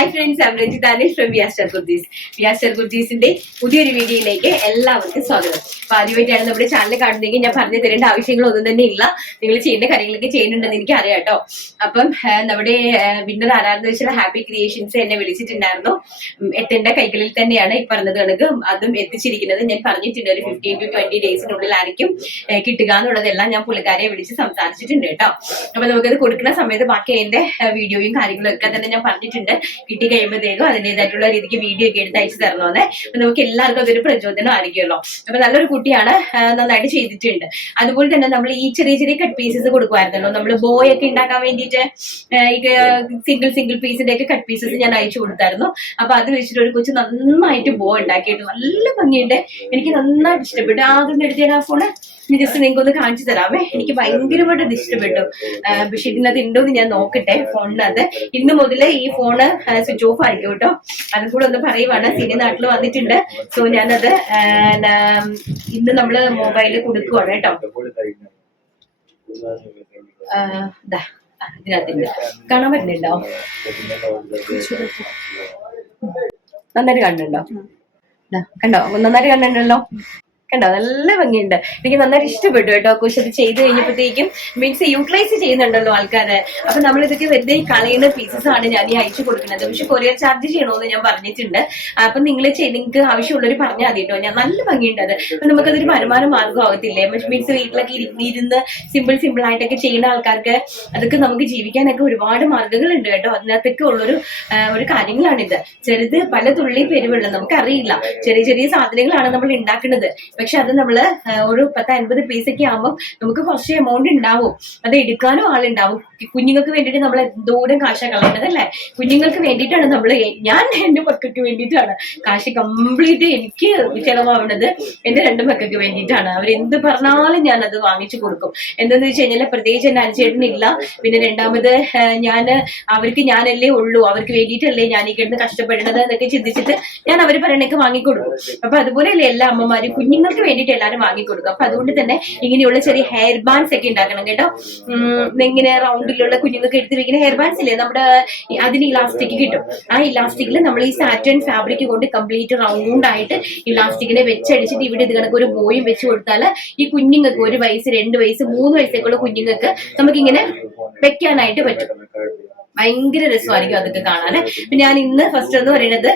Hi friends, I'm Ranjit Danish from VStar Kurtis. VStar Kurtisന്റെ പുതിയൊരു വീഡിയോയിലേക്ക് എല്ലാവർക്കും സ്വാഗതം. അപ്പൊ ആദ്യമായിട്ടാണ് നമ്മുടെ ചാനൽ കാണുന്നതെങ്കിൽ ഞാൻ പറഞ്ഞു തരേണ്ട ആവശ്യങ്ങളൊന്നും തന്നെ ഇല്ല. നിങ്ങൾ ചെയ്യേണ്ട കാര്യങ്ങളൊക്കെ ചെയ്യുന്നുണ്ടെന്ന് എനിക്ക് അറിയാം കേട്ടോ. അപ്പം നമ്മുടെ വിന്നർ ആരാന്ന് വെച്ചാൽ ഹാപ്പി ക്രിയേഷൻസ് എന്നെ വിളിച്ചിട്ടുണ്ടായിരുന്നു. എത്തേണ്ട കൈകളിൽ തന്നെയാണ് ഈ പറഞ്ഞത് കണക്ക് അതും എത്തിച്ചിരിക്കുന്നത്. ഞാൻ പറഞ്ഞിട്ടുണ്ട് ഒരു 15 to 20 ഡേയ്സിനുള്ളിലായിരിക്കും കിട്ടുക എന്നുള്ളതെല്ലാം ഞാൻ പുള്ളിക്കാരെ വിളിച്ച് സംസാരിച്ചിട്ടുണ്ട് കേട്ടോ. അപ്പൊ നമുക്കത് കൊടുക്കുന്ന സമയത്ത് ബാക്കി അതിന്റെ വീഡിയോയും കാര്യങ്ങളും ഒക്കെ തന്നെ ഞാൻ പറഞ്ഞിട്ടുണ്ട്. കിട്ടി കഴിയുമ്പോഴത്തേക്കും അതിൻ്റെതായിട്ടുള്ള രീതിക്ക് വീഡിയോ ഒക്കെ എടുത്ത് അയച്ചു തരണമെന്ന്. അപ്പൊ നമുക്ക് എല്ലാവർക്കും അതൊരു പ്രചോദനം ആയിരിക്കുമല്ലോ. അപ്പൊ നല്ലൊരു കുട്ടിയാണ്, നന്നായിട്ട് ചെയ്തിട്ടുണ്ട്. അതുപോലെ തന്നെ നമ്മൾ ഈ ചെറിയ ചെറിയ കട്ട് പീസസ് കൊടുക്കുമായിരുന്നല്ലോ, നമ്മൾ ബോയ് ഒക്കെ ഉണ്ടാക്കാൻ വേണ്ടിയിട്ട് സിംഗിൾ പീസിന്റെ ഒക്കെ കട്ട് പീസസ് ഞാൻ അയച്ചു കൊടുത്തായിരുന്നു. അപ്പൊ അത് വെച്ചിട്ട് ഒരു കൊച്ചു നന്നായിട്ട് ബോ ഉണ്ടാക്കിയിട്ട് നല്ല ഭംഗിയുണ്ട്. എനിക്ക് നന്നായിട്ട് ഇഷ്ടപ്പെട്ടു. ആദ്യം എടുത്തേടാ ഫോണ് ജസ്റ്റ് നിങ്ങൾക്ക് ഒന്ന് കാണിച്ചു തരാമേ. എനിക്ക് ഭയങ്കരമായിട്ട് ഇത് ഇഷ്ടപ്പെട്ടു. പക്ഷെ ഇതിനകത്ത് ഉണ്ടോന്ന് ഞാൻ നോക്കട്ടെ. ഫോണിനകത്ത് ഇന്ന് മുതൽ ഈ ഫോണ് സ്വിച്ച് ഓഫ് ആയിരിക്കും കേട്ടോ. അതും കൂടെ ഒന്ന് പറയുവാണ്. സിനി നാട്ടിൽ വന്നിട്ടുണ്ട്. സോ ഞാനത് ഇന്ന് നമ്മള് മൊബൈലിൽ കൊടുക്കുവാണ് കേട്ടോ. ഇതിനകത്തുണ്ട്, കാണാൻ പറ്റുന്നുണ്ടോ? നന്നായിട്ട് കണ്ടുണ്ടോ? കണ്ടോ? നന്നായിട്ട് കണ്ടിട്ടുണ്ടല്ലോ. കണ്ടോ? നല്ല ഭംഗിയുണ്ട്. എനിക്ക് നന്നായിട്ട് ഇഷ്ടപ്പെട്ടു കേട്ടോ. കുശ് ഇത് ചെയ്ത് കഴിഞ്ഞപ്പോഴത്തേക്കും മീൻസ് യൂട്ടിലൈസ് ചെയ്യുന്നുണ്ടല്ലോ ആൾക്കാര്. അപ്പൊ നമ്മൾ ഇതൊക്കെ വെറുതെ കളയുന്ന പീസസ് ആണ് ഞാൻ ഈ അയച്ചു കൊടുക്കുന്നത്. പക്ഷെ കൊറിയർ ചാർജ് ചെയ്യണമെന്ന് ഞാൻ പറഞ്ഞിട്ടുണ്ട്. അപ്പൊ നിങ്ങൾക്ക് ആവശ്യമുള്ളവർ പറഞ്ഞാൽ മതി കേട്ടോ. ഞാൻ നല്ല ഭംഗിയുണ്ട് അത്. അപ്പൊ നമുക്കതൊരു വരുമാന മാർഗം ആവത്തില്ലേ? മീൻസ് വീട്ടിലൊക്കെ ഇരുന്ന് സിമ്പിൾ ആയിട്ടൊക്കെ ചെയ്യുന്ന ആൾക്കാർക്ക് അതൊക്കെ നമുക്ക് ജീവിക്കാനൊക്കെ ഒരുപാട് മാർഗങ്ങളുണ്ട് കേട്ടോ. അതിനകത്തൊക്കെ ഉള്ളൊരു കാര്യങ്ങളാണിത്. ചെറുത് പല തുള്ളി പെരുവെള്ളം, നമുക്കറിയില്ല. ചെറിയ സാധനങ്ങളാണ് നമ്മൾ ഉണ്ടാക്കുന്നത്. പക്ഷെ അത് നമ്മള് ഒരു 10-50 പീസൊക്കെ ആകുമ്പോൾ നമുക്ക് കുറച്ച് എമൗണ്ട് ഉണ്ടാവും. അത് എടുക്കാനും ആളുണ്ടാവും. കുഞ്ഞുങ്ങൾക്ക് വേണ്ടിയിട്ട് നമ്മൾ എന്തോരം കാശ കളയേണ്ടത് അല്ലേ? കുഞ്ഞുങ്ങൾക്ക് വേണ്ടിയിട്ടാണ് ഞാൻ എന്റെ മക്കൾക്ക് വേണ്ടിയിട്ടാണ് കാശ് കംപ്ലീറ്റ് എനിക്ക് ചെലവാവുന്നത്. എന്റെ 2 മക്കൾക്ക് വേണ്ടിയിട്ടാണ്. അവരെന്ത് പറഞ്ഞാലും ഞാൻ അത് വാങ്ങിച്ചു കൊടുക്കും. എന്താന്ന് വെച്ച് കഴിഞ്ഞാൽ പ്രത്യേകിച്ച് എന്റെ അനുചേട്ടനില്ല. പിന്നെ രണ്ടാമത് അവർക്ക് ഞാനല്ലേ ഉള്ളൂ, അവർക്ക് വേണ്ടിയിട്ടല്ലേ ഞാൻ ഈ കിടന്ന് കഷ്ടപ്പെടുന്നത് എന്നൊക്കെ ചിന്തിച്ചിട്ട് ഞാൻ അവർ പറയണൊക്കെ വാങ്ങിക്കൊടുക്കും. അപ്പൊ അതുപോലെയല്ലേ എല്ലാ അമ്മമാരും കുഞ്ഞുങ്ങൾക്ക് വേണ്ടിയിട്ട് എല്ലാവരും വാങ്ങിക്കൊടുക്കും. അപ്പൊ അതുകൊണ്ട് തന്നെ ഇങ്ങനെയുള്ള ചെറിയ ഹെയർ ബാൻഡ്സ് ഒക്കെ ഉണ്ടാക്കണം കേട്ടോ. ഇങ്ങനെ റൗണ്ടിലുള്ള കുഞ്ഞുങ്ങൾക്ക് എടുത്ത് വെക്കുന്ന ഹെയർ ബാൻഡ്സ് ഇല്ലേ, നമ്മുടെ അതിന് ഇലാസ്റ്റിക് കിട്ടും. ആ ഇലാസ്റ്റിക്കിൽ നമ്മൾ ഈ സാറ്റൻ ഫാബ്രിക് കൊണ്ട് കംപ്ലീറ്റ് റൗണ്ട് ആയിട്ട് ഇലാസ്റ്റിക്കിനെ വെച്ചടിച്ചിട്ട് ഇവിടെ ഇത് കണക്ക് ഒരു ബോയും വെച്ച് കൊടുത്താൽ ഈ കുഞ്ഞുങ്ങൾക്ക് 1 വയസ്സ് 2 വയസ്സ് 3 വയസ്സൊക്കെയുള്ള കുഞ്ഞുങ്ങൾക്ക് നമുക്കിങ്ങനെ വെക്കാനായിട്ട് പറ്റും. ഭയങ്കര രസമായിരിക്കും അതൊക്കെ കാണാന്. ഞാൻ ഇന്ന് ഫസ്റ്റ് എന്ന് പറയുന്നത്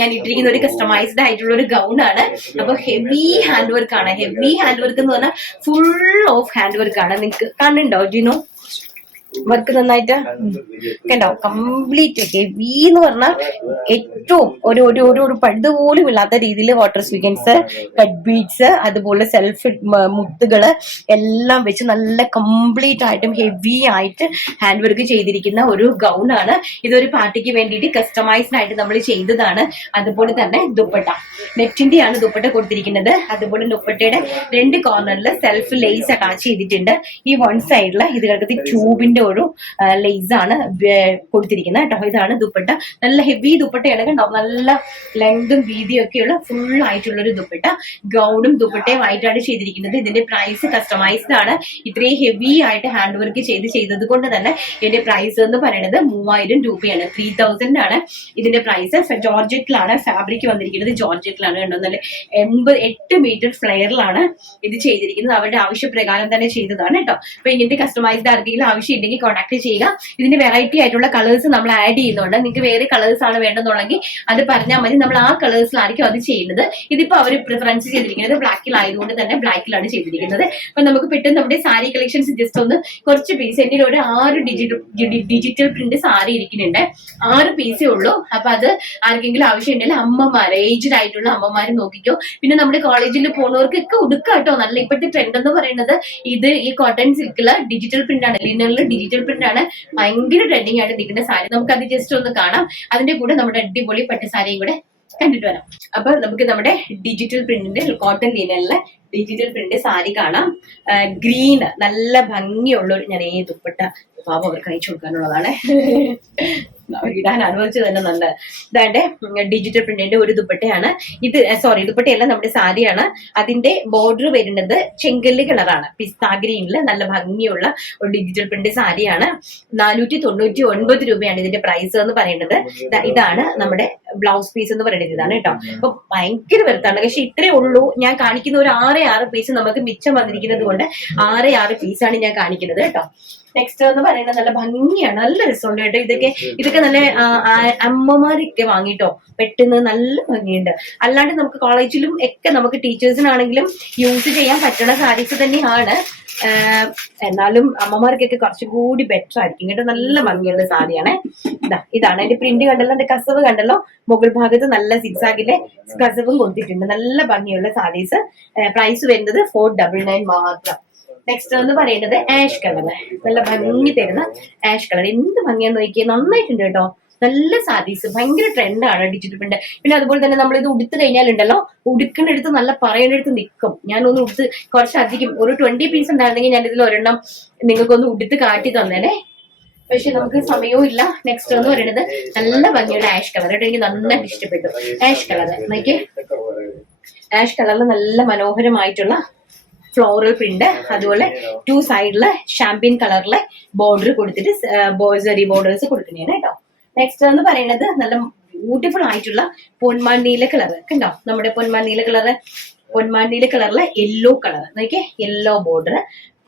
ഞാൻ ഇട്ടിരിക്കുന്ന ഒരു കസ്റ്റമൈസ്ഡ് ആയിട്ടുള്ള ഒരു ഗൗൺ ആണ്. അപ്പൊ ഹെവി ഹാൻഡ് വർക്ക് ആണ്. ഹെവി ഹാൻഡ് വർക്ക് എന്ന് പറഞ്ഞാൽ ഫുൾ ഓഫ് ഹാൻഡ് വർക്ക് ആണ്. നിങ്ങൾക്ക് കാണുന്നുണ്ടോ ജിനോ? വർക്ക് നന്നായിട്ട് കണ്ടോ? കംപ്ലീറ്റ് ഹെവി എന്ന് പറഞ്ഞാൽ ഏറ്റവും ഒരു പഴുത് പോലും ഇല്ലാത്ത രീതിയിൽ വാട്ടർ സ്വീക്കൻസ്, കട്ട് ബീഡ്സ്, അതുപോലെ സെൽഫ് മുത്തുകള് എല്ലാം വെച്ച് നല്ല കംപ്ലീറ്റ് ആയിട്ടും ഹെവി ആയിട്ട് ഹാൻഡ് വർക്ക് ചെയ്തിരിക്കുന്ന ഒരു ഗൗൺ ആണ്. ഇതൊരു പാർട്ടിക്ക് വേണ്ടിയിട്ട് കസ്റ്റമൈസ്ഡ് ആയിട്ട് നമ്മൾ ചെയ്തതാണ്. അതുപോലെ തന്നെ ദുപ്പട്ട നെറ്റിന്റെയാണ് ദുപ്പട്ട കൊടുത്തിരിക്കുന്നത്. അതുപോലെ ദുപ്പട്ടയുടെ 2 കോർണറിൽ സെൽഫ് ലേസ് അറ്റാച്ച് ചെയ്തിട്ടുണ്ട്. ഈ 1 സൈഡില് ഇത് കിടക്കുന്ന ട്യൂബിന്റെ ഒരു ലേസ് ആണ് കൊടുത്തിരിക്കുന്നത് കേട്ടോ. ഇതാണ് ദുപ്പട്ട. നല്ല ഹെവി ദുപ്പട്ടയാണ് കണ്ടോ. നല്ല ലെങ്തും വീതിയും ഒക്കെയുള്ള ഫുൾ ആയിട്ടുള്ള ഒരു ദുപ്പട്ട. ഗൗണും ദുപ്പട്ടയും ആയിട്ടാണ് ചെയ്തിരിക്കുന്നത്. ഇതിന്റെ പ്രൈസ് കസ്റ്റമൈസ്ഡ് ആണ്. ഇത്രയും ഹെവി ആയിട്ട് ഹാൻഡ് വർക്ക് ചെയ്തത് കൊണ്ട് തന്നെ ഇതിന്റെ പ്രൈസ് എന്ന് പറയുന്നത് 3000 രൂപയാണ്. 3000 ആണ് ഇതിന്റെ പ്രൈസ്. ജോർജറ്റിലാണ് ഫാബ്രിക് വന്നിരിക്കുന്നത്. ജോർജറ്റിലാണ് കണ്ടോ. നല്ല 8 മീറ്റർ ഫ്ലെയറിലാണ് ഇത് ചെയ്തിരിക്കുന്നത്. അവരുടെ ആവശ്യപ്രകാരം തന്നെ ചെയ്തതാണ് കേട്ടോ. അപ്പൊ ഇങ്ങനത്തെ കസ്റ്റമൈസ്ഡ് ആർക്കെങ്കിലും ആവശ്യം കോൺടാക്ട് ചെയ്യുക. ഇതിന്റെ വെറൈറ്റി ആയിട്ടുള്ള കളേഴ്സ് നമ്മൾ ആഡ് ചെയ്യുന്നുണ്ട്. നിങ്ങൾക്ക് വേറെ കളേഴ്സ് ആണ് വേണ്ടെന്നുണ്ടെങ്കിൽ അത് പറഞ്ഞാൽ മതി. നമ്മൾ ആ കളേഴ്സിലായിരിക്കും അത് ചെയ്യുന്നത്. ഇതിപ്പോ അവർ പ്രിഫറൻസ് ചെയ്തിരിക്കുന്നത് ബ്ലാക്കിലായതുകൊണ്ട് തന്നെ ബ്ലാക്കിലാണ് ചെയ്തിരിക്കുന്നത്. അപ്പൊ നമുക്ക് പെട്ടെന്ന് നമ്മുടെ സാരി കളക്ഷൻസ് ജസ്റ്റ് ഒന്ന് കുറച്ച് പീസ്, എന്റെ ഒരു 6 ഡിജിറ്റൽ പ്രിന്റ് സാരി ഇരിക്കുന്നുണ്ട്. 6 പീസേ ഉള്ളൂ. അപ്പൊ അത് ആർക്കെങ്കിലും ആവശ്യമുണ്ടെങ്കിൽ അമ്മമാര്, ഏജ്ഡ് ആയിട്ടുള്ള അമ്മമാര് നോക്കിക്കോ. പിന്നെ നമ്മുടെ കോളേജിൽ പോകുന്നവർക്കൊക്കെ ഉടുക്കാട്ടോ. നല്ല ഇപ്പോഴത്തെ ട്രെൻഡ് എന്ന് പറയുന്നത് ഈ കോട്ടൺ സിൽക്കില് ഡിജിറ്റൽ പ്രിന്റ് ആണ്. ലിനറിൽ ഡിജിറ്റൽ പ്രിന്റ് ആണ് ഭയങ്കര ട്രെൻഡിങ് ആയിട്ട് നിൽക്കുന്ന സാരി. നമുക്ക് അത് ജസ്റ്റ് ഒന്ന് കാണാം. അതിന്റെ കൂടെ നമ്മുടെ അടിപൊളി പട്ടുസാരിയും കൂടെ കണ്ടിട്ട് വരാം. അപ്പൊ നമുക്ക് നമ്മുടെ ഡിജിറ്റൽ പ്രിന്റിന്റെ കോട്ടൺ ലിനറിലെ ഡിജിറ്റൽ പ്രിന്റ് സാരി കാണാം. ഗ്രീൻ നല്ല ഭംഗിയുള്ള ഞാൻ ഈ ദുപ്പട്ട പാപം അവർക്ക് അയച്ചു കൊടുക്കാനുള്ളതാണ്. ഇടാൻ അനുവദിച്ചു തന്നെ നല്ല ഇതാണ്ട് ഡിജിറ്റൽ പ്രിന്റിന്റെ ഒരു ദുപ്പട്ടയാണ് ഇത്. സോറി, ദുപ്പട്ടയല്ല, നമ്മുടെ സാരിയാണ്. അതിന്റെ ബോർഡർ വരുന്നത് ചെങ്കല്ല് കളറാണ്, പിസ്താ ഗ്രീനില് നല്ല ഭംഗിയുള്ള ഒരു ഡിജിറ്റൽ പ്രിന്റ് സാരിയാണ്. 499 രൂപയാണ് ഇതിന്റെ പ്രൈസ് എന്ന് പറയുന്നത്. ഇതാണ് നമ്മുടെ ബ്ലൗസ് പീസ് എന്ന് പറയുന്നത്, ഇതാണ് കേട്ടോ. അപ്പൊ ഭയങ്കര വെറുത്താണ്, പക്ഷെ ഇത്രേ ഉള്ളൂ. ഞാൻ കാണിക്കുന്ന ഒരു 6 പീസ് നമുക്ക് മിച്ചം വന്നിരിക്കുന്നത് കൊണ്ട് 6 പീസാണ് ഞാൻ കാണിക്കുന്നത് കേട്ടോ. നെക്സ്റ്റ് എന്ന് പറയുന്നത് നല്ല ഭംഗിയാണ്, നല്ല രസമുണ്ട് കേട്ടോ. ഇതൊക്കെ നല്ല അമ്മമാരൊക്കെ വാങ്ങിട്ടോ പെട്ടെന്ന് നല്ല ഭംഗിയുണ്ട്. അല്ലാണ്ട് നമുക്ക് കോളേജിലും ഒക്കെ നമുക്ക് ടീച്ചേഴ്സിനാണെങ്കിലും യൂസ് ചെയ്യാൻ പറ്റുന്ന സാരീസ് തന്നെയാണ്. എന്നാലും അമ്മമാർക്കൊക്കെ കുറച്ചുകൂടി ബെറ്റർ ആയിരിക്കും കേട്ടോ. നല്ല ഭംഗിയുള്ള സാരിയാണ്. ഇതാണ് അതിന്റെ പ്രിന്റ് കണ്ടല്ലോ, അതിന്റെ കസവ് കണ്ടല്ലോ, മുകൾ ഭാഗത്ത് നല്ല സിക്സാഗിലെ കസവും കൊടുത്തിട്ടുണ്ട്. നല്ല ഭംഗിയുള്ള സാരീസ്. പ്രൈസ് വരുന്നത് 499 മാത്രം. നെക്സ്റ്റ് എന്ന് പറയുന്നത് ആഷ് കളർ, നല്ല ഭംഗി തരുന്ന ആഷ് കളർ. എന്ത് ഭംഗിയാന്ന് നോക്കിയാൽ നന്നായിട്ടുണ്ട് കേട്ടോ. നല്ല സാരീസ്, ഭയങ്കര ട്രെൻഡാണ് ഡിജിറ്റൽ പ്രിന്റ്. പിന്നെ അതുപോലെ തന്നെ നമ്മൾ ഇത് ഉടുത്ത് കഴിഞ്ഞാലുണ്ടല്ലോ, ഉടുക്കേണ്ടടുത്ത് നല്ല പറയേണ്ടടുത്ത് നിൽക്കും. ഞാനൊന്ന് ഉടുത്ത് കുറച്ചധികം ഒരു 20 പീസ് ഉണ്ടായിരുന്നെങ്കിൽ ഞാൻ ഇതിൽ ഒരെണ്ണം നിങ്ങൾക്കൊന്ന് ഉടുത്ത് കാട്ടി തന്നേനെ. പക്ഷെ നമുക്ക് സമയവും ഇല്ല. നെക്സ്റ്റ് എന്ന് പറയുന്നത് നല്ല ഭംഗിയുള്ള ആഷ് കളർ കേട്ടോ. എനിക്ക് നന്നായിട്ട് ഇഷ്ടപ്പെട്ടു ആഷ് കളർ. നോക്കിയേ, ആഷ് കളറിൽ നല്ല മനോഹരമായിട്ടുള്ള ഫ്ലോറൽ പ്രിന്റ്, അതുപോലെ 2 സൈഡില് ഷാമ്പിയൻ കളറിലെ ബോർഡർ കൊടുത്തിട്ട് ബോയ്സറി ബോർഡേഴ്സ് കൊടുക്കുന്നതാണ് കേട്ടോ. നെക്സ്റ്റ് എന്ന് പറയുന്നത് നല്ല ബ്യൂട്ടിഫുൾ ആയിട്ടുള്ള പൊന്മാൻ നീല കളർ കണ്ടോ. നമ്മുടെ പൊന്മാൻ നീല കളറിലെ യെല്ലോ കളർ നോക്കിയേ, യെല്ലോ ബോർഡർ,